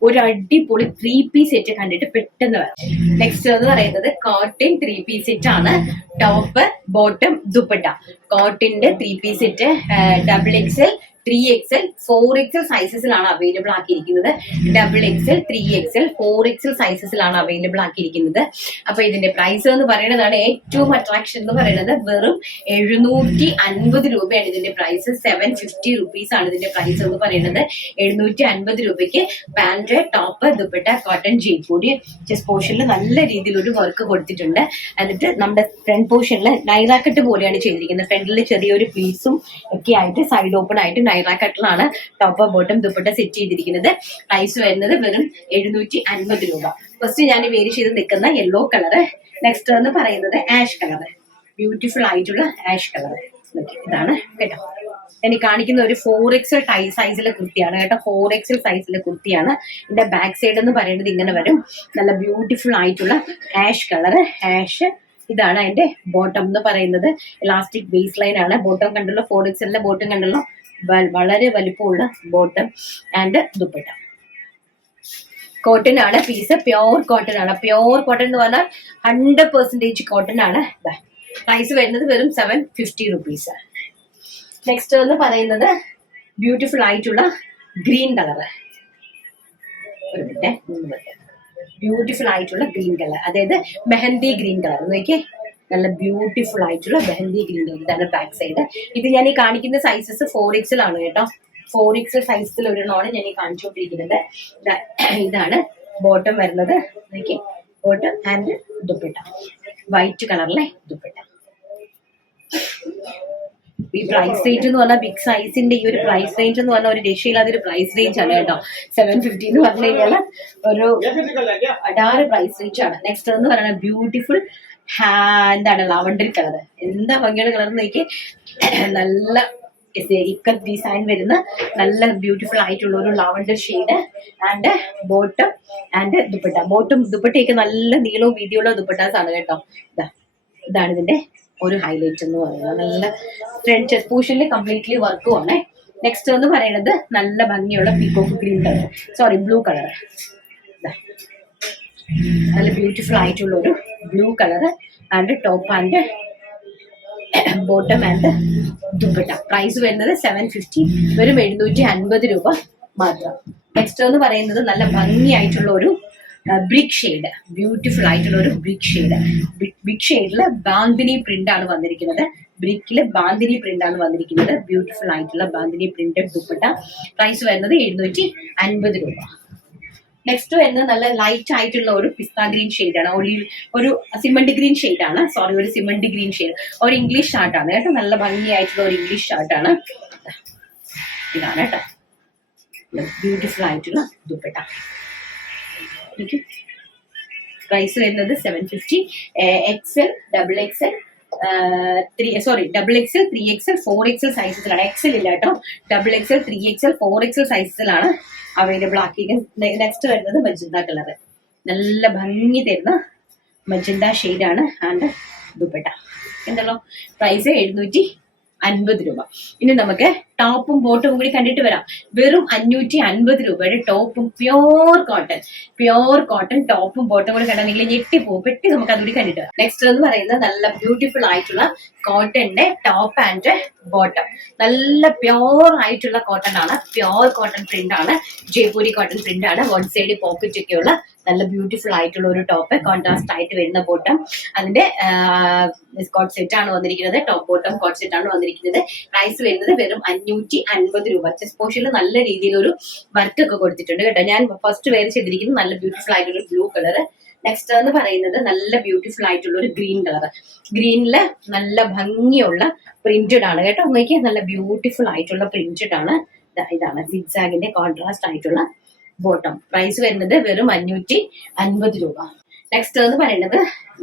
ഒരു അടിപൊളി 3 പീസ് സെറ്റ് കണ്ടിട്ട് പെട്ടെന്ന് വരാം. നെക്സ്റ്റ് എന്ന് പറയുന്നത് കോട്ടൺ 3 പീസ് സെറ്റ് ആണ്. ടോപ്പ് ബോട്ടം ദുപ്പട്ട കോട്ടന്റെ 3 piece set, XXL 3XL 4XL സൈസസിലാണ് അവൈലബിൾ ആക്കിയിരിക്കുന്നത്. XXL 3XL 4XL സൈസസിലാണ് അവൈലബിൾ ആക്കിയിരിക്കുന്നത്. അപ്പൊ ഇതിന്റെ പ്രൈസ് എന്ന് പറയുന്നതാണ് ഏറ്റവും അട്രാക്ഷൻ എന്ന് പറയുന്നത്. വെറും 750 രൂപയാണ് ഇതിന്റെ പ്രൈസ്. 750 റുപ്പീസ് ആണ് ഇതിന്റെ പ്രൈസ് എന്ന് പറയുന്നത്. 750 രൂപയ്ക്ക് pant, top, dupatta, cotton Jaipuri. Chest പോർഷനിൽ നല്ല രീതിയിൽ ഒരു വർക്ക് കൊടുത്തിട്ടുണ്ട്. എന്നിട്ട് നമ്മുടെ ഫ്രണ്ട് പോർഷനിൽ നൈറാക്കട്ട് പോലെയാണ് ചെയ്തിരിക്കുന്നത്. ഫ്രണ്ടിൽ ചെറിയൊരു പ്ലീസും ഒക്കെ ആയിട്ട് സൈഡ് ഓപ്പൺ ആയിട്ട് നൈറാക്കട്ടിലാണ് ടോപ്പ് ബോട്ടം ദുപ്പട്ട സെറ്റ് ചെയ്തിരിക്കുന്നത്. പ്രൈസ് വരുന്നത് വെറും 750 രൂപ. ഫസ്റ്റ് ഞാൻ വേരി ചെയ്ത് നിൽക്കുന്ന യെല്ലോ കളറ്. നെക്സ്റ്റ് എന്ന് പറയുന്നത് ആഷ് കളർ, ബ്യൂട്ടിഫുൾ ആയിട്ടുള്ള ആഷ് കളർ. ഇതാണ് കേട്ടോ. എനിക്ക് കാണിക്കുന്ന ഒരു 4XL സൈസിലെ കുർത്തിയാണ് കേട്ടോ. 4XL സൈസിലെ കുർത്തിയാണ്. ഇതിന്റെ ബാക്ക് സൈഡ് എന്ന് പറയുന്നത് ഇങ്ങനെ വരും. നല്ല ബ്യൂട്ടിഫുൾ ആയിട്ടുള്ള ആഷ് കളർ, ആഷ് ഇതാണ് അതിന്റെ ബോട്ടം എന്ന് പറയുന്നത്. ഇലാസ്റ്റിക് ബേസ് ലൈൻ ആണ്. ബോട്ടം കണ്ടല്ലോ, 4XL ബോട്ടം കണ്ടല്ലോ, വളരെ വലിപ്പമുള്ള ബോട്ടം ആൻഡ് ദുപ്പട്ട. കോട്ടൺ ആണ് പീസ്, പ്യോർ കോട്ടൺ ആണ്. പ്യോർ കോട്ടൺ എന്ന് പറഞ്ഞാൽ 100% കോട്ടൺ ആണ്. പ്രൈസ് വരുന്നത് വെറും 750 റുപ്പീസ്. നെക്സ്റ്റ് എന്ന് പറയുന്നത് ബ്യൂട്ടിഫുൾ ആയിട്ടുള്ള ഗ്രീൻ കളർ. ബ്യൂട്ടിഫുൾ ആയിട്ടുള്ള ഗ്രീൻ കളർ, അതായത് മെഹന്തി ഗ്രീൻ കളർ. നോക്കിയേ, നല്ല ബ്യൂട്ടിഫുൾ ആയിട്ടുള്ള മെഹന്തി ഗ്രീൻ കളർ. ഇതാണ് ബാക്ക് സൈഡ്. ഇത് ഞാൻ ഈ കാണിക്കുന്ന സൈസസ് 4XL ആണ് കേട്ടോ. 4XL സൈസിൽ ഒരെണ്ണമാണ് ഞാൻ ഈ കാണിച്ചുകൊണ്ടിരിക്കുന്നത്. ഇതാണ് ബോട്ടം വരുന്നത്. നോക്കിയേ, ബോട്ടം ആൻഡ് ദുപ്പട്ട, വൈറ്റ് കളറിലെ ദുപ്പട്ട. ഈ പ്രൈസ് റേഞ്ച് എന്ന് പറഞ്ഞാൽ ബിഗ് സൈസിന്റെ ഈ ഒരു പ്രൈസ് റേഞ്ച് എന്ന് പറഞ്ഞാൽ ഒരു രക്ഷയില്ലാതെ ഒരു പ്രൈസ് റേഞ്ച് ആണ് കേട്ടോ. 750 എന്ന് പറഞ്ഞു കഴിഞ്ഞാൽ ഒരു അടാറ് പ്രൈസ് റേഞ്ച് ആണ്. നെക്സ്റ്റ് എന്ന് പറയുന്നത് ബ്യൂട്ടിഫുൾ എന്താണ് ലാവണ്ടർ കളർ. എന്താ ഭംഗിയുടെ കളർ നോക്കി, നല്ല ഇക്കത്ത് ഡിസൈൻ വരുന്ന നല്ല ബ്യൂട്ടിഫുൾ ആയിട്ടുള്ള ഒരു lavender shade and bottom and dupatta. Bottom ദുപ്പട്ടയൊക്കെ നല്ല നീളവും വീതിയുള്ള ദുപ്പട്ടാസ് ആണ് കേട്ടോ. ഇതാണ് ഇതിന്റെ ഒരു ഹൈലൈറ്റ് എന്ന് പറയുന്നത്. നല്ല ഫ്രണ്ട് ചെസ്റ്റ് പോർഷനിൽ കംപ്ലീറ്റ്ലി വർക്കും ആണ്. നെക്സ്റ്റ് എന്ന് പറയുന്നത് നല്ല ഭംഗിയുള്ള peacock green colour, sorry blue colour. നല്ല ബ്യൂട്ടിഫുൾ ആയിട്ടുള്ള ഒരു blue colour and top and bottom and dupatta. Price വരുന്നത് 750, വെറും 750 രൂപ മാത്രം. നെക്സ്റ്റ് എന്ന് പറയുന്നത് നല്ല ഭംഗിയായിട്ടുള്ള ഒരു ബ്രിക്ക് ഷെയ്ഡ്, ബ്യൂട്ടിഫുൾ ആയിട്ടുള്ള ഒരു ബ്രിക്ക് ഷെയ്ഡ്. ബ്രിക്ക് ഷെയ്ഡില് ബാന്തിനി പ്രിന്റ് ആണ് വന്നിരിക്കുന്നത്. ബ്രിക്കില് ബാന്തിനി പ്രിന്റ് ആണ് വന്നിരിക്കുന്നത്. ബ്യൂട്ടിഫുൾ ആയിട്ടുള്ള ബാന്തിനി പ്രിന്റഡ് ദുപ്പട്ട. പ്രൈസ് വരുന്നത് 750 രൂപ. നെക്സ്റ്റ് വരുന്നത് നല്ല ലൈറ്റ് ആയിട്ടുള്ള ഒരു പിസ്ത ഗ്രീൻ ഷെയ്ഡാണ്. ഒരു സിമന്റ് ഗ്രീൻ ഷെയ്ഡാണ്, സോറി ഒരു സിമന്റ് ഗ്രീൻ ഷെയ്ഡ്. ഒരു ഇംഗ്ലീഷ് ഷാർട്ടാണ് കേട്ടോ. നല്ല ഭംഗിയായിട്ടുള്ള ഒരു ഇംഗ്ലീഷ് ഷാർട്ടാണ്. ഇതാണ് കേട്ടോ ബ്യൂട്ടിഫുൾ ആയിട്ടുള്ള ദുപ്പട്ട. പ്രൈസ് വരുന്നത് 750. XL, XXL, XXL, 3XL, 4XL സൈസസിലാണ്. XL ഇല്ല കേട്ടോ. XXL, 3XL, 4XL സൈസസിലാണ് അവൈലബിൾ ആക്കിയിരിക്കുന്നത്. നെക്സ്റ്റ് വരുന്നത് മജന്ത കളർ. നല്ല ഭംഗി തരുന്ന മജന്ത ഷെയ്ഡാണ് ആൻഡ് ദുപ്പട്ട. ഉണ്ടല്ലോ. പ്രൈസ് 750 രൂപ. ഇനി നമുക്ക് ടോപ്പും ബോട്ടും കൂടി കണ്ടിട്ട് വരാം. വെറും 550 രൂപയുടെ ടോപ്പും പ്യോർ കോട്ടൺ ടോപ്പും ബോട്ടും കൂടി കണ്ടാൽ നിങ്ങൾ ഞെട്ടിപ്പോവും. പെട്ടി നമുക്ക് അതുകൂടി കണ്ടിട്ട് വരാം. നെക്സ്റ്റ് എന്ന് പറയുന്നത് നല്ല ബ്യൂട്ടിഫുൾ ആയിട്ടുള്ള കോട്ടന്റെ ടോപ്പ് ആൻഡ് ബോട്ടം. നല്ല പ്യോർ ആയിട്ടുള്ള കോട്ടൺ ആണ്. പ്യോർ കോട്ടൺ പ്രിന്റ് ആണ്. ജയ്പൂരി കോട്ടൺ പ്രിന്റ് ആണ്. വൺ സൈഡ് പോക്കറ്റ് ഒക്കെ ഉള്ള നല്ല ബ്യൂട്ടിഫുൾ ആയിട്ടുള്ള ഒരു ടോപ്പ്, കോൺട്രാസ്റ്റ് ആയിട്ട് വരുന്ന ബോട്ടം. അതിന്റെ കോട്ട് സെറ്റ് ആണ് വന്നിരിക്കുന്നത്. ടോപ്പ് ബോട്ടം കോട്ട് സെറ്റ് ആണ് വന്നിരിക്കുന്നത്. പ്രൈസ് വരുന്നത് വെറും 550 രൂപ. ചെസ്റ്റ് പോർഷനിൽ നല്ല രീതിയിൽ ഒരു വർക്ക് ഒക്കെ കൊടുത്തിട്ടുണ്ട് കേട്ടോ. ഞാൻ ഫസ്റ്റ് വെയർ ചെയ്തിരിക്കുന്നത് നല്ല ബ്യൂട്ടിഫുൾ ആയിട്ടുള്ള ബ്ലൂ കളർ. നെക്സ്റ്റ് എന്ന് പറയുന്നത് നല്ല ബ്യൂട്ടിഫുൾ ആയിട്ടുള്ള ഒരു ഗ്രീൻ കളർ. ഗ്രീനില് നല്ല ഭംഗിയുള്ള പ്രിന്റഡ് ആണ് കേട്ടോ. നോക്കിയാൽ നല്ല ബ്യൂട്ടിഫുൾ ആയിട്ടുള്ള പ്രിന്റഡ് ആണ്. ഇതാണ് സിഗ്സാഗിന്റെ കോൺട്രാസ്റ്റ് ആയിട്ടുള്ള ബോട്ടം. പ്രൈസ് വരുന്നത് വെറും 550 രൂപ. നെക്സ്റ്റ് എന്ന് പറയുന്നത്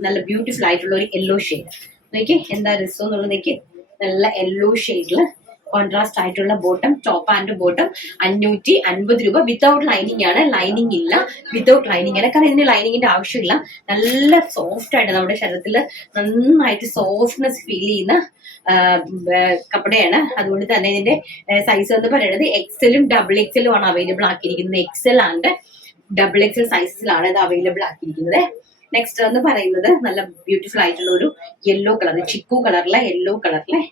നല്ല ബ്യൂട്ടിഫുൾ ആയിട്ടുള്ള ഒരു യെല്ലോ ഷെയ്ഡ്. നോക്കി എന്താ രസം എന്നുള്ളത്. നോക്കി നല്ല യെല്ലോ ഷെയ്ഡില് കോൺട്രാസ്റ്റ് ആയിട്ടുള്ള ബോട്ടം, ടോപ്പ് ആൻഡ് ബോട്ടം. 550 രൂപ. വിത്തൗട്ട് ലൈനിങ് ആണ്. ലൈനിങ് ഇല്ല, വിത്തൗട്ട് ലൈനിങ് ആണ്. കാരണം ഇതിന് ലൈനിങ്ങിന്റെ ആവശ്യമില്ല. നല്ല സോഫ്റ്റ് ആയിട്ട് നമ്മുടെ ശരീരത്തിൽ നന്നായിട്ട് സോഫ്റ്റ്നെസ് ഫീൽ ചെയ്യുന്ന കപ്പടയാണ്. അതുകൊണ്ട് തന്നെ ഇതിന്റെ സൈസ് എന്ന് പറയുന്നത് XL-ഉം XXL-ഉം ആണ് അവൈലബിൾ ആക്കിയിരിക്കുന്നത്. XL ആൻഡ് XXL സൈസിലാണ് ഇത് അവൈലബിൾ ആക്കിയിരിക്കുന്നത്. നെക്സ്റ്റ് എന്ന് പറയുന്നത് നല്ല ബ്യൂട്ടിഫുൾ ആയിട്ടുള്ള ഒരു യെല്ലോ കളർ, ചിക്കു കളറിലെ യെല്ലോ കളറിലെ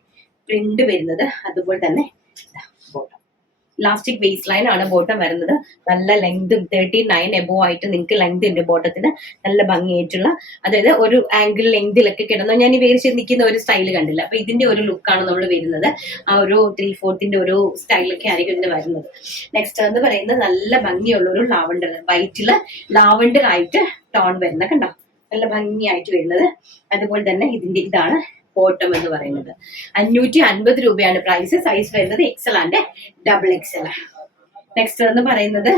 പ്രിന്റ് വരുന്നത്. അതുപോലെ തന്നെ ബോട്ടം ഇലാസ്റ്റിക് വേസ്റ്റ് ലൈൻ ആണ് ബോട്ടം വരുന്നത്. നല്ല ലെങ്ത് 39 എബോ ആയിട്ട് നിങ്ങൾക്ക് ലെങ്ത് ഉണ്ട് ബോട്ടത്തിന്. നല്ല ഭംഗിയായിട്ടുള്ള, അതായത് ഒരു ആംഗിൾ ലെങ്തിലൊക്കെ കിടന്നു ഞാൻ ഈ വേർ ചെയ്ത് നിൽക്കുന്ന ഒരു സ്റ്റൈൽ കണ്ടില്ല. അപ്പൊ ഇതിന്റെ ഒരു ലുക്കാണ് നമ്മൾ വരുന്നത്. ആ ഒരു 3/4 ഒരു സ്റ്റൈലൊക്കെ ആയിരിക്കും ഇതിന് വരുന്നത്. നെക്സ്റ്റ് എന്ന് പറയുന്നത് നല്ല ഭംഗിയുള്ള ഒരു ലാവണ്ടർ, വൈറ്റില് ലാവണ്ടർ ആയിട്ട് ടോൺ വരുന്നത് കണ്ടോ. നല്ല ഭംഗിയായിട്ട് വരുന്നത്. അതുപോലെ തന്നെ ഇതാണ് ബോട്ടം എന്ന് പറയുന്നത്. 550 രൂപയാണ് പ്രൈസ്. സൈസ് വരുന്നത് XL ആൻഡ് XXL. നെക്സ്റ്റ് എന്ന് പറയുന്നത്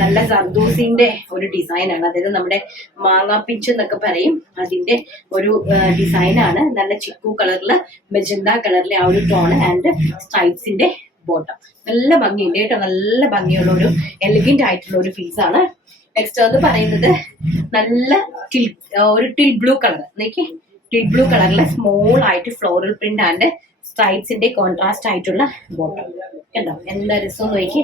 നല്ല സർദൂസിന്റെ ഒരു ഡിസൈൻ ആണ്. അതായത് നമ്മുടെ മാങ്ങാപ്പിഞ്ച് എന്നൊക്കെ പറയും, അതിന്റെ ഒരു ഡിസൈൻ ആണ്. നല്ല ചിക്കു കളറില് മെജന്ത കളറിലെ ആ ഒരു ടോണ് ആൻഡ് സ്ട്രൈപ്സിന്റെ ബോട്ടം. നല്ല ഭംഗിയുണ്ട് കേട്ടോ. നല്ല ഭംഗിയുള്ള ഒരു എലിഗന്റ് ആയിട്ടുള്ള ഒരു പീസ് ആണ്. നെക്സ്റ്റ് എന്ന് പറയുന്നത് നല്ല ടിൽ ബ്ലൂ കളർ. നോക്കി ലിഡ് ബ്ലൂ കളറിലെ സ്മോൾ ആയിട്ട് ഫ്ലോറൽ പ്രിന്റ് ആൻഡ് സ്ട്രൈപ്സിന്റെ കോൺട്രാസ്റ്റ് ആയിട്ടുള്ള ബോട്ടം. കണ്ടോ എന്താ രസം നോക്കി.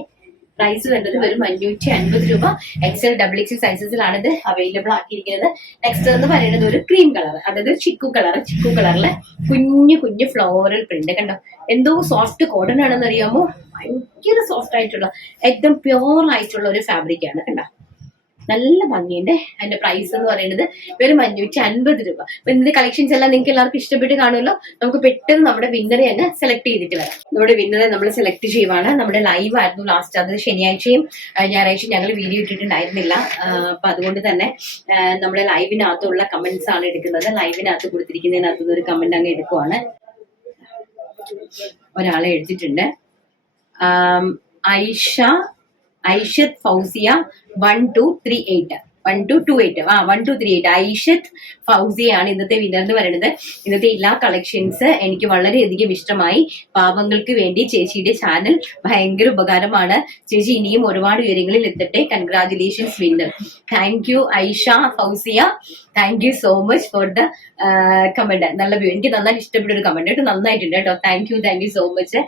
പ്രൈസ് വരുന്നത് വെറും 550 രൂപ. XL XXL സൈസസിലാണ് ഇത് അവൈലബിൾ ആക്കിയിരിക്കുന്നത്. നെക്സ്റ്റ് എന്ന് പറയുന്നത് ഒരു ക്രീം കളർ, അതായത് ചിക്കു കളറിലെ കുഞ്ഞു കുഞ്ഞു ഫ്ലോറൽ പ്രിന്റ്. കണ്ടോ എന്തോ സോഫ്റ്റ് കോട്ടൺ ആണെന്ന് അറിയാമോ? ഭയങ്കര സോഫ്റ്റ് ആയിട്ടുള്ള एकदम പ്യോർ ആയിട്ടുള്ള ഒരു ഫാബ്രിക് ആണ്. കണ്ടോ നല്ല ഭംഗിയുണ്ട്. അതിന്റെ പ്രൈസ് എന്ന് പറയുന്നത് വെറും 550 രൂപ. അപ്പൊ ഇതിന്റെ കളക്ഷൻസ് എല്ലാം നിങ്ങൾക്ക് എല്ലാവർക്കും ഇഷ്ടപ്പെട്ട് കാണുമല്ലോ. നമുക്ക് പെട്ടെന്ന് നമ്മുടെ വിന്നറെ തന്നെ സെലക്ട് ചെയ്തിട്ട് വരാം. നമ്മുടെ വിന്നറെ നമ്മൾ സെലക്ട് ചെയ്യുവാണ്. നമ്മുടെ ലൈവ് ആയിരുന്നു ലാസ്റ്റ്, അത് ശനിയാഴ്ചയും ഞായറാഴ്ചയും ഞങ്ങൾ വീഡിയോ ഇട്ടിട്ടുണ്ടായിരുന്നില്ല. അപ്പൊ അതുകൊണ്ട് തന്നെ നമ്മുടെ ലൈവിനകത്തുള്ള കമന്റ്സ് ആണ് എടുക്കുന്നത്. ലൈവിനകത്ത് കൊടുത്തിരിക്കുന്നതിനകത്ത് ഒരു കമന്റ് അങ്ങ് എടുക്കുവാണ്. ഒരാളെ എടുത്തിട്ടുണ്ട്, ഐഷത്ത് ഫൗസിയ 1238 ഐഷത്ത് ഫൗസിയാണ് ഇന്നത്തെ വിന്നർ എന്ന് പറയുന്നത്. ഇന്നത്തെ എല്ലാ കളക്ഷൻസ് എനിക്ക് വളരെയധികം ഇഷ്ടമായി. പാവങ്ങൾക്ക് വേണ്ടി ചേച്ചിയുടെ ചാനൽ ഭയങ്കര ഉപകാരമാണ്. ചേച്ചി ഇനിയും ഒരുപാട് ഉയരങ്ങളിൽ എത്തട്ടെ. Congratulations winner. Thank you Aisha Fousiya, thank you so much for the comment. നല്ല എനിക്ക് നന്നായിട്ട് ഇഷ്ടപ്പെട്ട ഒരു കമന്റ് കേട്ടോ, നന്നായിട്ടുണ്ട് കേട്ടോ. Thank you so much.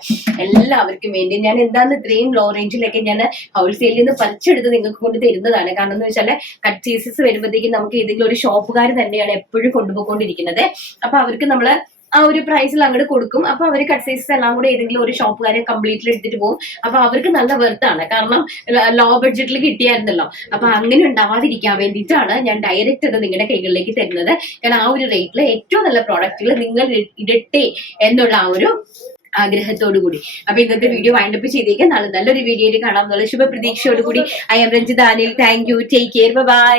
എല്ലാവർക്കും വേണ്ടി ഞാൻ എന്താണ് ഇത്രയും ലോ റേഞ്ചിലൊക്കെ ഞാൻ ഹോൾസെയിലിൽ നിന്ന് പറിച്ചെടുത്ത് നിങ്ങൾക്ക് കൊണ്ട് തരുന്നതാണ്. കാരണം എന്ന് വെച്ചാൽ കട്ട് പീസസ് വരുമ്പോഴത്തേക്കും നമുക്ക് ഏതെങ്കിലും ഒരു ഷോപ്പുകാർ തന്നെയാണ് എപ്പോഴും കൊണ്ടുപോയിക്കൊണ്ടിരിക്കുന്നത്. അപ്പൊ അവർക്ക് നമ്മള് ആ ഒരു പ്രൈസിൽ അങ്ങോട്ട് കൊടുക്കും. അപ്പൊ അവർ കട്ട് സൈസസ് എല്ലാം കൂടെ ഏതെങ്കിലും ഒരു ഷോപ്പുകാരെ കംപ്ലീറ്റ്ലി എടുത്തിട്ട് പോകും. അപ്പൊ അവർക്ക് നല്ല വെർത്താണ്, കാരണം ലോ ബഡ്ജറ്റിൽ കിട്ടിയായിരുന്നല്ലോ. അപ്പൊ അങ്ങനെ ഉണ്ടാവാതിരിക്കാൻ വേണ്ടിയിട്ടാണ് ഞാൻ ഡയറക്റ്റ് അത് നിങ്ങളുടെ കൈകളിലേക്ക് തരുന്നത്. കാരണം ആ ഒരു റേറ്റില് ഏറ്റവും നല്ല പ്രോഡക്റ്റുകൾ നിങ്ങൾ ഇടട്ടെ എന്നുള്ള ആ ഒരു ആഗ്രഹത്തോടു കൂടി. അപ്പൊ ഇന്നത്തെ വീഡിയോ വൈൻഡപ്പ് ചെയ്തേക്കാം. നാളെ നല്ലൊരു വീഡിയോയിൽ കാണാം എന്നുള്ള ശുഭപ്രതീക്ഷയോടുകൂടി I am Ranjitha Anil. Thank you. Take care. By.